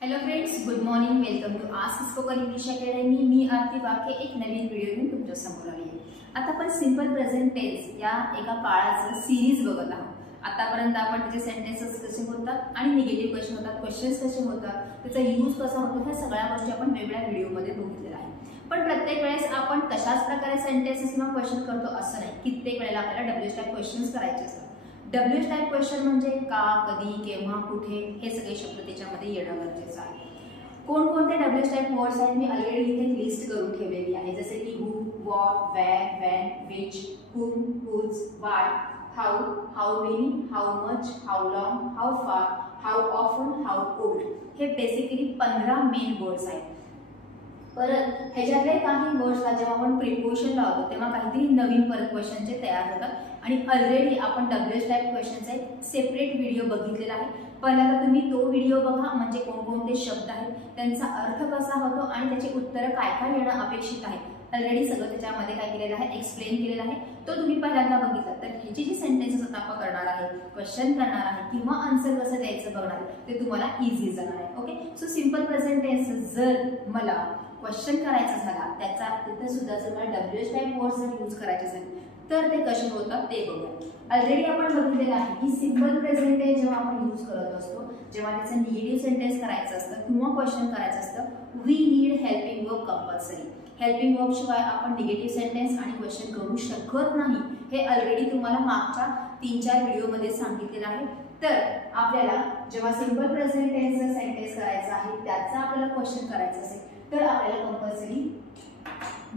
Hello friends, good morning. Welcome to Ask Spoken English Academy. मी आरती वाके एक नवीन video घेऊन तुमच्या समोर आली आहे. आता आपण सिंपल प्रेझेंट टेन्स या एका काळाचं सिरीज बघत आहोत. आतापर्यंत आपण त्याचे सेंटेन्सेस कसे होतात आणि निगेटिव्ह कसे होतात, क्वेश्चन्स कसे होतात, त्याचा यूज कसा होतो, ह्या सगळ्या गोष्टी आपण वेगळ्या व्हिडिओमध्ये बघितलेल्या आहे. पण प्रत्येक वेळेस आपण तशाच प्रकारे सेंटेन्सेस किंवा क्वेश्चन करतो असं नाही. कित्येक वेळेला आपल्याला डब्ल्यूएच टाइप क्वेश्चन्स करायचे असतात. डब्ल्यूएच टाइप क्वेश्चन म्हणजे का, कधी, केव्हा, कुठे हे सगळे शब्द त्याच्यामध्ये येणं गरजेचं आहे. कोणकोणते डब्ल्यूएच टाइप वर्ड्स आहेत मी ऑलरेडी इथे लिस्ट करून ठेवलेली आहे. जसे की who, what, where, when, which, whom, whose, why, how, how many, how much, how long, how far, how often, how old. हे बेसिकली 15 मेन वर्ड्स आहेत. परत ह्याच्यातले काही वर्ड्सला जेव्हा आपण प्रिपोजिशन लावतो तेव्हा काहीतरी नवीन परत क्वेश्चनचे तयार होतात. आणि ऑलरेडी आपण डब्ल्यूएच टाइप क्वेश्चनचा एक सेपरेट व्हिडिओ बघितलेला आहे. पहिल्यांदा तुम्ही तो व्हिडिओ बघा, म्हणजे कोणकोणते शब्द आहेत, त्यांचा अर्थ कसा होतो आणि त्याची उत्तरं काय काय येणं अपेक्षित आहे. ऑलरेडी सगळं त्याच्यामध्ये काय केलेलं आहे, एक्सप्लेन केलेलं आहे. तो तुम्ही पहिल्यांदा बघितला. तर ह्याची जी सेंटेन्सेस आता आपण करणार आहे, क्वेश्चन करणार आहे किंवा आन्सर कसं द्यायचं बघणार आहे, ते तुम्हाला इझी जाणार आहे. Okay, so simple present tense जर मला क्वेश्चन करायचा झाला, त्याचा तिथे सुद्धा जर मला डब्ल्यूएच टाइप वर्ड्स जर यूज करायचे असेल तर ते कसे होतात ते बघूया. ऑलरेडी आपण बघितलेलं आहे की सिंपल प्रेझेंट टेन्स जेव्हा आपण यूज करत असतो, जेव्हा त्याचं निगेटिव्ह सेंटेन्स करायचं असतं किंवा क्वेश्चन करायचं असतं, we need helping verb compulsory. Helping verb शिवाय आपण निगेटिव्ह सेंटेन्स आणि क्वेश्चन करू शकत नाही. हे ऑलरेडी तुम्हाला मागच्या 3-4 व्हिडिओमध्ये सांगितलेलं आहे. तर आपल्याला जेव्हा सिंपल प्रेझेंट टेन्सचा सेंटेन्स करायचा आहे, त्याचा आपल्याला क्वेश्चन करायचं असेल तर आपल्याला कंपल्सरी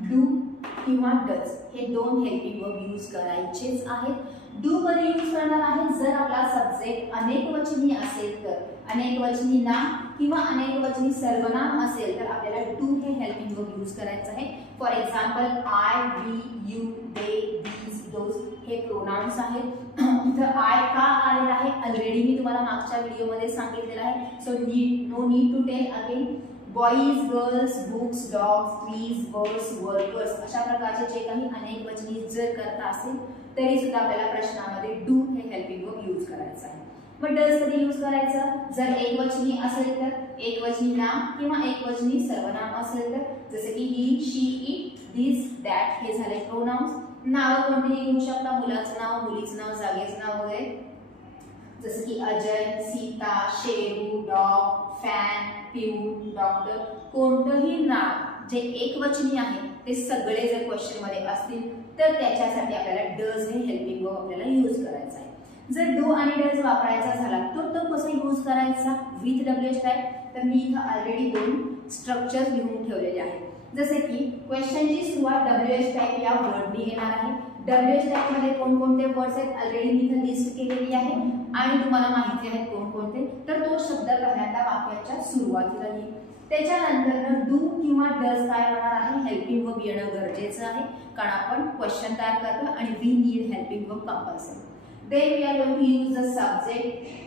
डू किंवा डज हे 2 हेल्पिंग वर्ब यूज करायचेच आहेत. डू कधी यूज करणार आहे, जर आपला सब्जेक्ट अनेकवचनी असेल तर, अनेकवचनी नाम किंवा अनेकवचनी सर्वनाम असेल तर आपल्याला डू हे हेल्पिंग वर्ब यूज करायचं आहे. For example I, we, you, they, these, those हे प्रोनाउन्स आहेत. इथं आय का आलेला आहे ऑलरेडी मी तुम्हाला मागच्या व्हिडिओमध्ये सांगितलेलं आहे. So no need to tell again. Boys, girls, books, dogs, trees, birds, workers अशा प्रकारचे जे काही अनेक वचनी जर करता असेल तरी सुद्धा आपल्याला प्रश्नामध्ये डू हे हेल्पिंग वर्ब यूज करायचं आहे. मग डज कधी यूज करायचं, जर एकवचनी असेल तर, एकवचनी नाम किंवा एकवचनी सर्वनाम असेल तर, जसे की ही, शी, इट, दिस, दॅट हे झाले प्रोनाउन्स. नाव कोणतेही घेऊ शकता, मुलाचं नाव, मुलीचं नाव, जागेचं नाव वगैरे, जसे की अजय, सीता, शेरू, डॉग, फॅन, पिऊ, डॉक्टर. कोणतंही नाव जे एकवचनी आहे ते सगळे जर क्वेश्चन मध्ये असतील तर त्याच्यासाठी आपल्याला डज हे हेल्पिंग वर्ब आपल्याला यूज करायचा आहे. जर डू आणि डज वापरायचा झाला तर तो कसा यूज करायचा विथ डब्ल्यूएच टाइप, तर मी इथं ऑलरेडी 2 स्ट्रक्चर लिहून ठेवलेले आहेत. जसे की क्वेश्चनची सुरुवात डब्ल्यूएच टाइप या वर्डनी येणार आहे. डब्ल्यूएच टाइप मध्ये कोणकोणते वर्ड्स आहेत ऑलरेडी मी इथं लिस्ट केलेली आहे आणि तुम्हाला माहिती आहेत कोणकोणते. तर तो शब्द पहिल्यांदा वाक्याच्या सुरुवातीला येईल. त्याच्यानंतर डू किंवा डज काय होणार आहे, हेल्पिंग वर्ब येणं गरजेचं आहे, कारण आपण क्वेश्चन तयार करतो आणि we need helping verb compulsory. Then we are going to use the subject.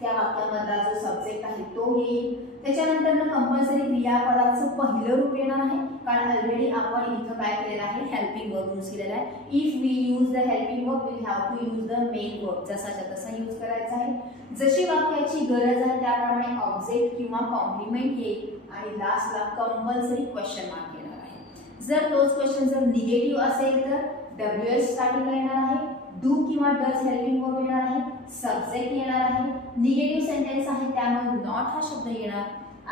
त्या वाक्यामधला जो सब्जेक्ट आहे तो येईल. त्याच्यानंतर कंपल्सरी क्रियापदाचं पहिलं रूप येणार आहे, कारण ऑलरेडी आपण इथं काय केलेलं आहे, हेल्पिंग वर्ब यूज केलेला आहे. If we use the helping verb we have to use the main verb. जसाच्या तसा यूज करायचा आहे. जशी वाक्याची गरज आहे त्याप्रमाणे ऑब्जेक्ट किंवा कॉम्प्लिमेंट येईल आणि लास्टला कंपल्सरी क्वेश्चन मार्क येणार आहे. जर तोच क्वेश्चन जर निगेटिव्ह असेल तर डब्ल्यूएच स्टार्टिंगला येणार आहे, डू किंवा डज हेल्पिंग वर्ब येणार आहे, सब्जेक्ट येणार आहे. निगेटिव्ह सेंटेन्स आहे त्यामुळे नॉट हा शब्द येणार.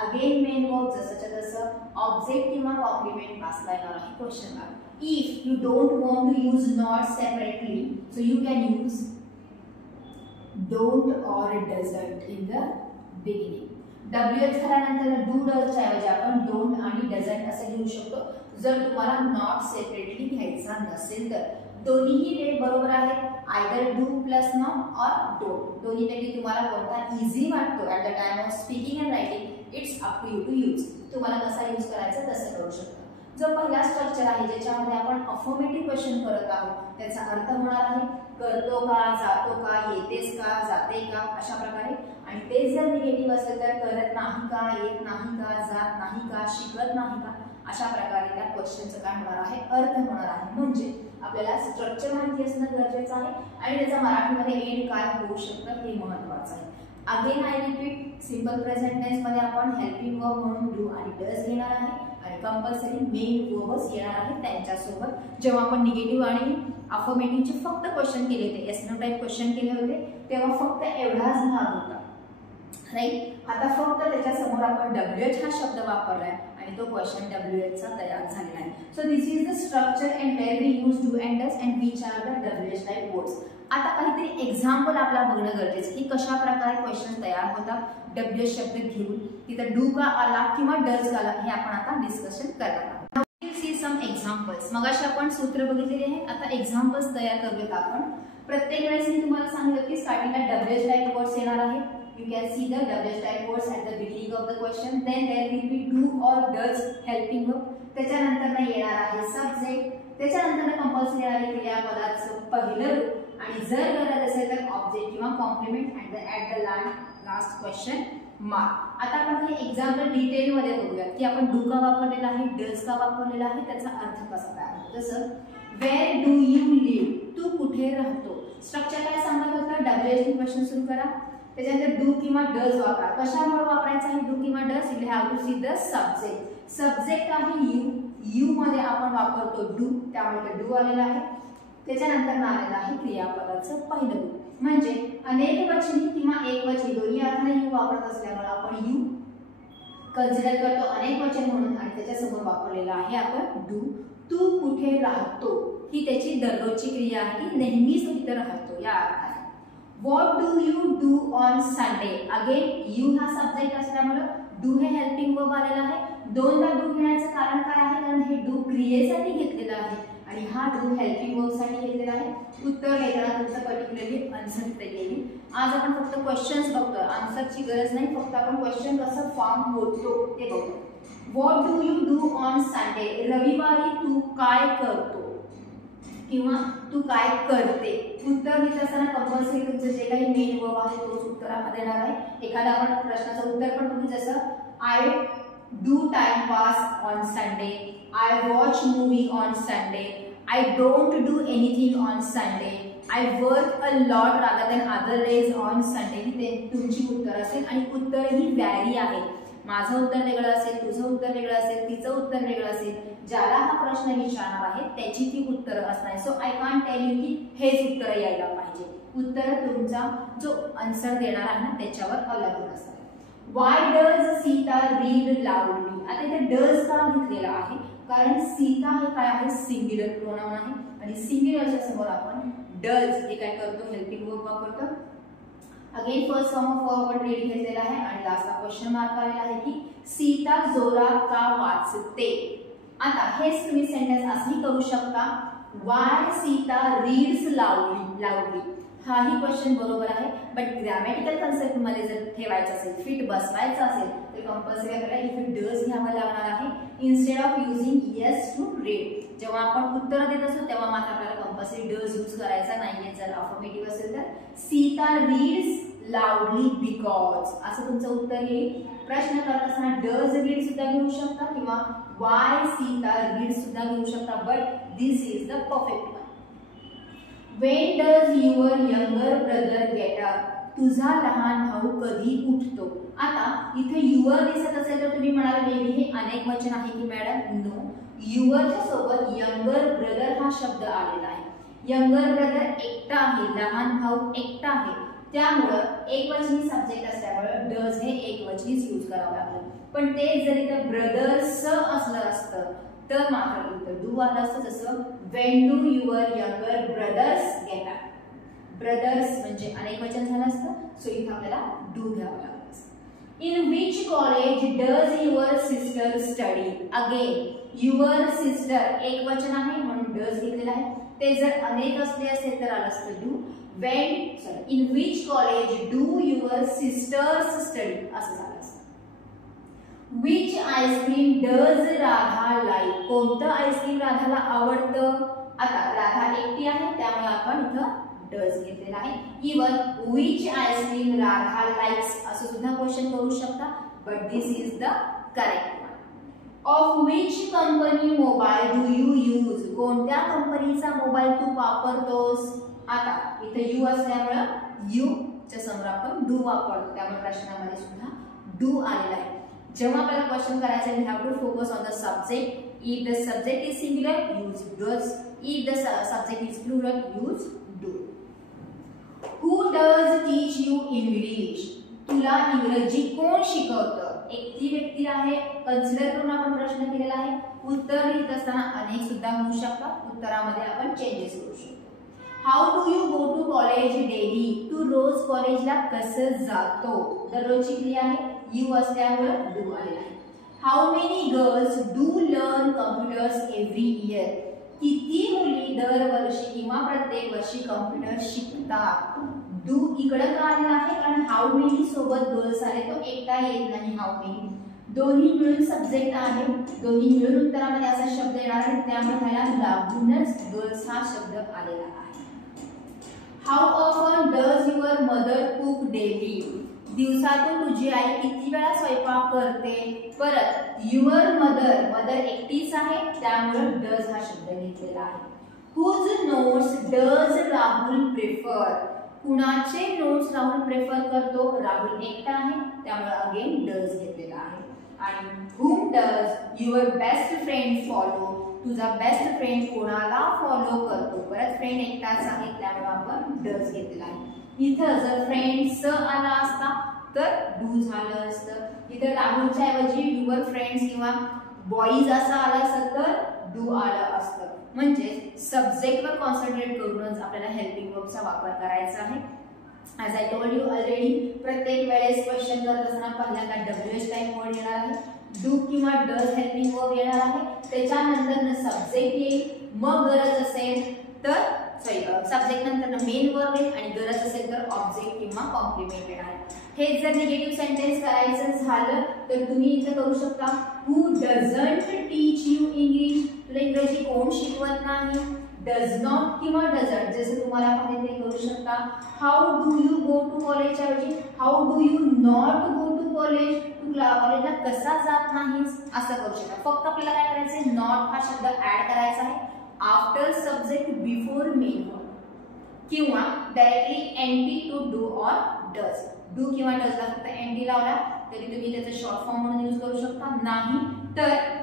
अगेन मेन वर्ब जसंच्या तसं, ऑब्जेक्ट किंवा कॉम्प्लिमेंट पासला येणार आहे question mark. If you don't want to use not separately so you can use don't or doesn't in the beginning. WH झाल्यानंतर डू डजच्या ऐवजी आपण डोंट आणि डझंट असं लिहू शकतो. जर तुम्हाला नॉट सेपरेटली घ्यायचा नसेल तर दोन्हीही वे बरोबर आहेत. Either do plus not or don't, दोन्हीपैकी तुम्हाला कोणता इझी वाटतो at the time of speaking and writing, it's up to you to use. तुम्हाला कसा यूज करायचा तसं करू शकता. जो पहिला स्ट्रक्चर आहे ज्याच्यामध्ये आपण अफर्मेटिव्ह क्वेश्चन करत आहोत त्याचा अर्थ होणार आहे करतो का, जातो का, येतेस का, जाते का अशा प्रकारे. आणि ते जर निगेटिव्ह असेल तर करत नाही का, येत नाही का, जात नाही का, शिकत नाही का, अशा प्रकारे त्या क्वेश्चनचं काय होणार आहे, अर्थ होणार आहे. म्हणजे आपल्याला स्ट्रक्चर माहिती असणं गरजेचं आहे आणि त्याचा मराठीमध्ये एंड काय होऊ शकतं हे महत्त्वाचं आहे. Again I repeat, simple present tense मध्ये आपण हेल्पिंग वर्ब म्हणून डू आणि डज घेणार आहे आणि कंपल्सरी मेन वर्बच येणार आहे त्यांच्यासोबत. जेव्हा आपण निगेटिव्ह आणि अफर्मेटिव्हचे फक्त क्वेश्चन केले होते, येस नो टाइप क्वेश्चन केले होते, तेव्हा फक्त एवढाच भाग होता, राईट. आता फक्त त्याच्यासमोर आपण WH हा शब्द वापरलाय आणि तो क्वेश्चन WH चा तयार झालेला आहे. So this is the structure and where we use do and does and which are the WH type words. आता काहीतरी एक्झाम्पल आपल्याला बघणं गरजेचं की कशा प्रकारे क्वेश्चन तयार होतात WH शब्द घेऊन, तिथं डू का आला किंवा डज का आला हे आपण आता डिस्कशन करणार आहोत. Now we will see some examples. मगाशी आपण सूत्र बघितलेले आहे, आता एक्झाम्पल्स तयार करूयात आपण. प्रत्येक वेळेस मी तुम्हाला सांगितलं की स्टार्टिंगला WH टाइप वर्ड्स येणार आहेत. You can see the WH type words at the beginning of the question. Then there will be do or does helping verb. त्याच्यानंतर येणार आहे सब्जेक्ट, त्याच्यानंतर कंपल्सरी येणार आहे क्रियापदाचं पहिलं रूप आणि जर गरज असेल तर ऑब्जेक्ट किंवा complement at the last question mark. आता आपण काही एक्झाम्पल डिटेल मध्ये बघूया की आपण डू का वापरलेला आहे, डज का वापरलेला आहे, त्याचा अर्थ कसा तयार होतो. जसं वेअर डू यू लिव्ह, तू कुठे राहतो. स्ट्रक्चर काय सांगत होतं, WH ने क्वेश्चन सुरू करा, त्याच्यानंतर डू किंवा डज वापरा. कशामुळे वापरायचा आहे डू किंवा does, you have to see the subject. Subject आहे यू, यू मध्ये आपण वापरतो डू, त्यामुळे डू आलेला आहे. त्याच्यानंतर आलेला आहे क्रियापदाचं पहिलं रूप. म्हणजे अनेक वचनी किंवा एक वचनी दोन्ही अर्थाने यू वापरत असल्यामुळे आपण यू कन्सिडर करतो अनेक वचन म्हणून आणि त्याच्यासमोर वापरलेला आहे आपण डू. तू कुठे राहतो ही त्याची दररोजची क्रिया आहे की नेहमीच तू तिथे राहतो या अर्थाने. What do you do on Sunday? Again, you हा सब्जेक्ट असल्यामुळे do हे हेल्पिंग वर्ब आलेला आहे. दोनदा do घेण्याचं कारण काय आहे, कारण हे do क्रियेसाठी घेतलेलं आहे आणि हा do हेल्पिंग वर्ब साठी घेतलेला आहे. उत्तर देताना तुमचं पर्टिक्युलरली आन्सर येईल. आज आपण फक्त क्वेश्चन्स बघतोय, आन्सरची गरज नाही, फक्त आपण क्वेश्चन कसं फॉर्म होतो ते बघतो. What do you do on Sunday? रविवारी तू काय करतो किंवा तू काय करते. उत्तर देत असताना कंपल्सरी तुमचं जे काही मेन वर्ब आहे तोच उत्तरामध्ये येणार आहे. एखादा आपण प्रश्नाचं उत्तर पण बघू, जसं I do time pass on Sunday, I watch movie on Sunday, I don't do anything on Sunday, I work a lot rather than other days on Sunday. ही तुमची उत्तर असेल आणि उत्तर ही व्हॅरी आहे. माझं उत्तर वेगळं असेल, तुझं उत्तर वेगळं असेल, तिचं उत्तर वेगळं असेल. ज्याला हा प्रश्न विचारणार आहे त्याची ती उत्तरं असणार. So I can't tell you की हेच उत्तर यायला पाहिजे. उत्तर तुमचा जो आन्सर देणार आहे ना त्याच्यावर अवलंबून असणार. Y does Sita read लाऊडली. आता इथे डज का घेतलेला आहे, कारण सीता हे काय आहे, सिंग्युलर प्रोनाउन आहे आणि सिंग्युलरच्या समोर आपण डज हे काय करतो, हेल्पिंग वर्ब वापरतो. Again first form of verb आपण रीड घेतलेला आहे आणि लास्टला क्वेश्चन मार्क आलेला आहे की सीता जोरात का वाचते. आता हेच तुम्ही सेंटेन्स असंही करू शकता, वाय सीता रीड्स लाऊडली. हाही क्वेश्चन बरोबर आहे, बट ग्रॅमॅटिकल कन्सेप्ट मध्ये जर ठेवायचं असेल, फिट बसवायचं असेल तर कंपल्सरी आपल्याला इफ डज घ्यावं लागणार आहे instead of using yes to read. जेव्हा आपण उत्तर देत असतो तेव्हा मात्र आपल्याला कंपल्सरी डज यूज करायचा नाहीये. जर अफर्मेटिव्ह असेल तर सीता रीड्स लाऊडली बिकॉज असं तुमचं उत्तर येईल. प्रश्न करत असताना डज रीड सुद्धा घेऊ शकता किंवा वाय सीता रीड सुद्धा घेऊ शकता, but this is the perfect one. When does your younger brother get up? तुझा लहान भाऊ कधी उठतो. आता इथे युअर दिसत असेल तर तुम्ही म्हणाल बेबी हे अनेक वचन आहे की मॅडम, नो. युअरच्या सोबत यंगर ब्रदर हा शब्द आलेला आहे. यंगर ब्रदर एकटा आहे, लहान भाऊ एकटा आहे, त्यामुळं एकवचनी सब्जेक्ट असल्यामुळे डज हे एकवचनीच यूज करावं लागलं. पण तेच जर इथं ब्रदर्स असलं असतं तर मात्र इथं डू आलं असतं. जसं when do your younger brothers get up. Brothers म्हणजे अनेक वचन झालं असतं, सो इथं आपल्याला डू घ्यावं लागलं असतं. In which college does your sister study? Again your sister एक वचन आहे म्हणून डज घेतलेला आहे. ते जर अनेक असले असेल तर आलं असतं do. In which college do your sisters study असं झालं असतं. Which ice cream does Radha like? कोणतं आईस्क्रीम राधाला आवडतं. आता राधा एकटी आहे त्यामुळे आपण इथं डज घेतलेला आहे. Even which ice cream Radha likes असं सुद्धा क्वेश्चन करू शकता, but this is the correct one. Of which company mobile do you use? कोणत्या कंपनीचा मोबाईल तू वापरतोस. आता इथे यू असल्यामुळे यू च्या समोर आपण डू वापरतो, त्यामुळे प्रश्नामध्ये सुद्धा डू आलेला आहे. जेव्हा आपल्याला क्वेश्चन करायचा आहे, we have to focus on the subject. If the subject is singular use does, if the subject is plural use do. Who does teach you English? तुला इंग्रजी कोण शिकवतं? एक ती व्यक्ती आहे, कन्सिडर करून आपण प्रश्न केलेला आहे. उत्तर लिहित असताना अनेक सुद्धा होऊ शकतात, उत्तरामध्ये आपण चेंजेस करू शकतो. How do you go to college daily? तू रोज कॉलेजला कसं जातो? दररोजची क्रिया आहे, यू असल्यामुळे डू आलेला आहे. How many girls do learn computers every year? किती मुली दरवर्षी किंवा प्रत्येक वर्षी कम्प्युटर शिकतात? डू इकडे का आलेला आहे? कारण हाऊ मेनी सोबत गर्ल्स आले, तो एकटा येत नाही. हाऊ मेनी दोन्ही मिळून सब्जेक्ट आहे, दोन्ही मिळून उत्तरामध्ये असा शब्द येणार आहे, त्यामुळे ह्याला लागूनच गर्ल्स हा शब्द आलेला आहे. How often does your mother cook daily? दिवसातून तुझी आई किती वेळा स्वयंपाक करते? परत युअर मदर, मदर एकटीच आहे, त्यामुळे डज हा शब्द घेतलेला आहे. Whose notes does Rahul prefer? कुणाचे नोट्स राहुल प्रेफर करतो? राहुल एकटा आहे, त्यामुळे अगेन डज घेतलेला आहे. आणि whom does your best friend follow? तुझा बेस्ट फ्रेंड कोणाला फॉलो करतो? परत फ्रेंड एकटाच आहे, त्यामुळे आपण डज घेतलेला आहे. इथं जर फ्रेंड्स आला असता तर डू झालं असतं. इथं राहुलच्या ऐवजी युअर फ्रेंड्स किंवा बॉईज असं आलं असतं तर डू आलं असतं. म्हणजे सब्जेक्टवर कॉन्सन्ट्रेट करूनच आपल्याला हेल्पिंग वर्बचा वापर करायचा आहे. As I told you already, प्रत्येक वेळेस क्वेश्चन करत असताना पहिल्यांदा WH टाइप वर्ड येणार आहे, डू किंवा डज हेल्पिंग वर्ब येणार आहे, त्याच्यानंतर सब्जेक्ट येईल, मग गरज असेल तर सब्जेक्ट नंतर मेन वर्ब येईल आणि गरज असेल तर ऑब्जेक्ट किंवा कॉम्प्लिमेंट येणार आहे. हे जर निगेटिव्ह सेंटेन्स करायचं झालं तर तुम्ही इथे करू शकता, हु डझंट टीच यू इंग्लिश? तुला इंग्रजी कोण शिकवत नाही? डज नॉट किंवा डझंट जसे तुम्हाला पाहिजे ते करू शकता. How do you go to college ऐवजी how do you not go to college? तू कॉलेजला कसा जात नाहीस असं करू शकता. फक्त आपल्याला काय करायचंय, नॉट हा शब्द ऍड करायचा आहे after subject before main verb, किंवा directly N T to do or does. Do किंवा डजला फक्त एनटी लावला तरी तुम्ही त्याचा शॉर्ट फॉर्म म्हणून यूज करू शकता. नाही तर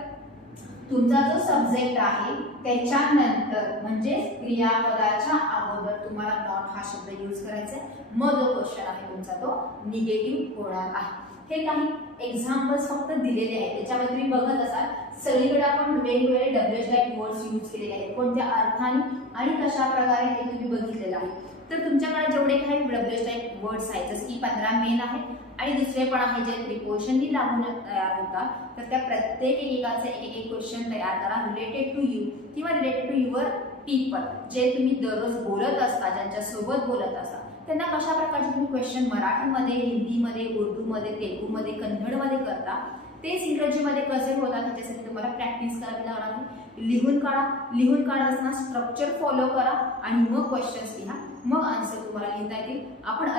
तुमचा जो सब्जेक्ट आहे त्याच्यानंतर म्हणजे क्रियापदाच्या अगोदर तुम्हाला नॉट हा शब्द यूज करायचा आहे. मग जो क्वेश्चन आहे तुमचा तो निगेटिव्ह होणार आहे. हे काही एक्झाम्पल्स फक्त दिलेले आहेत, त्याच्यामध्ये तुम्ही बघत असाल सगळीकडे आपण वेगवेगळे WH टाइप वर्ड्स यूज केलेले आहेत, कोणत्या अर्थाने आणि कशा प्रकारे हे तुम्ही बघितलेलं आहे. तर तुमच्याकडे जेवढे काही WH टाइप वर्ड्स आहेत जसे की 15 मेन आहेत आणि दुसरे पण आहे जे प्रिपोजिशननी लागून तयार होतात, तर त्या प्रत्येक एकेकाचे एक क्वेश्चन तयार करा रिलेटेड टू यू किंवा रिलेटेड टू युअर पीपल. जे तुम्ही दररोज बोलत असता, ज्यांच्यासोबत बोलत असता, त्यांना कशा प्रकारचे तुम्ही क्वेश्चन मराठीमध्ये, हिंदीमध्ये, उर्दूमध्ये, तेलुगूमध्ये, कन्नडमध्ये करता, तेच इंग्रजीमध्ये कसे होतात त्याच्यासाठी तुम्हाला प्रॅक्टिस करावी लागणार आहे. लिहून काढा, लिहून काढत असताना स्ट्रक्चर फॉलो करा आणि मग क्वेश्चन्स लिहा, मग आन्सर तुम्हाला लिहिता येतील. आपण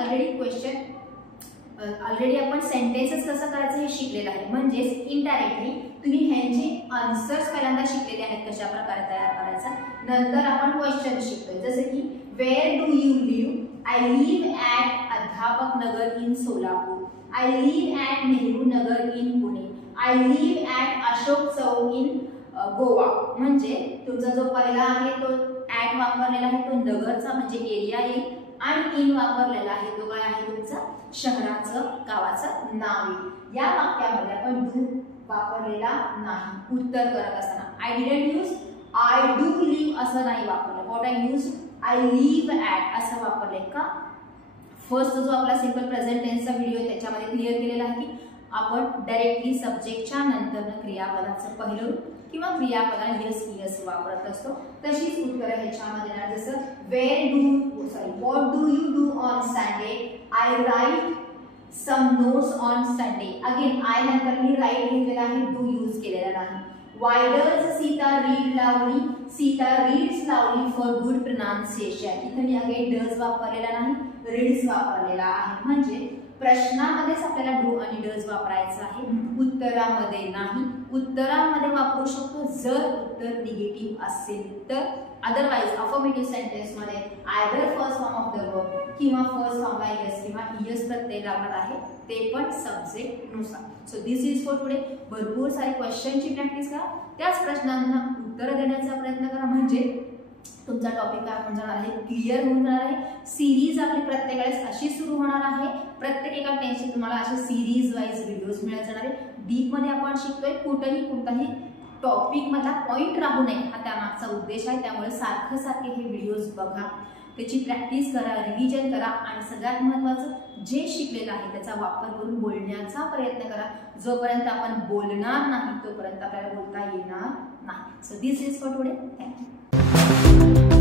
ऑलरेडी आपण सेंटेन्सेस कसं करायचं हे शिकलेलं आहे, म्हणजेच इनडायरेक्टली तुम्ही ह्यांचे आन्सर्स पहिल्यांदा शिकलेले आहेत कशा प्रकारे तयार करायचा. नंतर आपण क्वेश्चन शिकतोय जसे की where do you live? I live at Adhyapak Nagar in Solapur. I live at Nehru Nagar in Pune. I live at Ashok Chowk in Goa. म्हणजे तुमचा जो पहिला आहे तो ॲट वापरलेला आहे तो नगरचा म्हणजे एरिया येईल आणि इन वापरलेला आहे तो काय आहे तुमचा शहराचं गावाचं नाव येईल. या वाक्यामध्ये आपण डू वापरलेला नाही उत्तर करत असताना. I didn't use I do live असं नाही वापरलं. What I use I live at असं वापरले का? फर्स्ट जो आपला सिंपल प्रेझेंट टेन्सचा व्हिडिओ आहे त्याच्यामध्ये क्लिअर केलेला आहे की आपण डायरेक्टली सब्जेक्टच्या नंतर क्रियापदाचं पहिलं रूप किंवा क्रियापदाला यस यस वापरत असतो. तशीच उत्तर ह्याच्यामध्ये ना जसं what do you do on Sunday? I write some notes on Sunday. Again I नंतर मी राईट घेतलेला आहे, डू यूज केलेला नाही. Why does Sita read loudly? Sita reads loudly for good pronunciation. इथे मी अगेन डज वापरलेला नाही, रीड्स वापरलेला आहे. म्हणजे प्रश्नामध्येच आपल्याला डू आणि डज वापरायचं आहे, उत्तरामध्ये नाही. उत्तरामध्ये वापरू शकतो जर उत्तर निगेटिव्ह असेल तर. अदरवाइज अफर्मेटिव्ह सेंटेन्स मध्ये either first form form of the verb किंवा फर्स्ट फॉर्मला यस किंवा यस प्रत्यय लागणार आहे, ते पण सब्जेक्ट नुसार. So this is for today. भरपूर सारे क्वेश्चनची प्रॅक्टिस करा, त्याच प्रश्नांना उत्तर देण्याचा प्रयत्न करा, म्हणजे तुमचा टॉपिक काय होऊन जाणार आहे, क्लिअर होऊन जाणार आहे. सिरीज आपली प्रत्येक वेळेस अशी सुरू होणार आहे, प्रत्येक एका टेन्सचे तुम्हाला असे सिरीज वाईज व्हिडिओज मिळत जाणार आहे. डीप मध्ये आपण शिकतोय, कुठेही कोणताही टॉपिक मधला पॉइंट राहू नये हा त्यामागचा उद्देश आहे. त्यामुळे सारखे सारखे हे व्हिडिओज बघा, त्याची प्रॅक्टिस करा, रिव्हिजन करा आणि सगळ्यात महत्त्वाचं जे शिकलेलं आहे त्याचा वापर करून बोलण्याचा प्रयत्न करा. जोपर्यंत आपण बोलणार नाही तोपर्यंत आपल्याला बोलता येणार नाही. So this is for today. Thank you.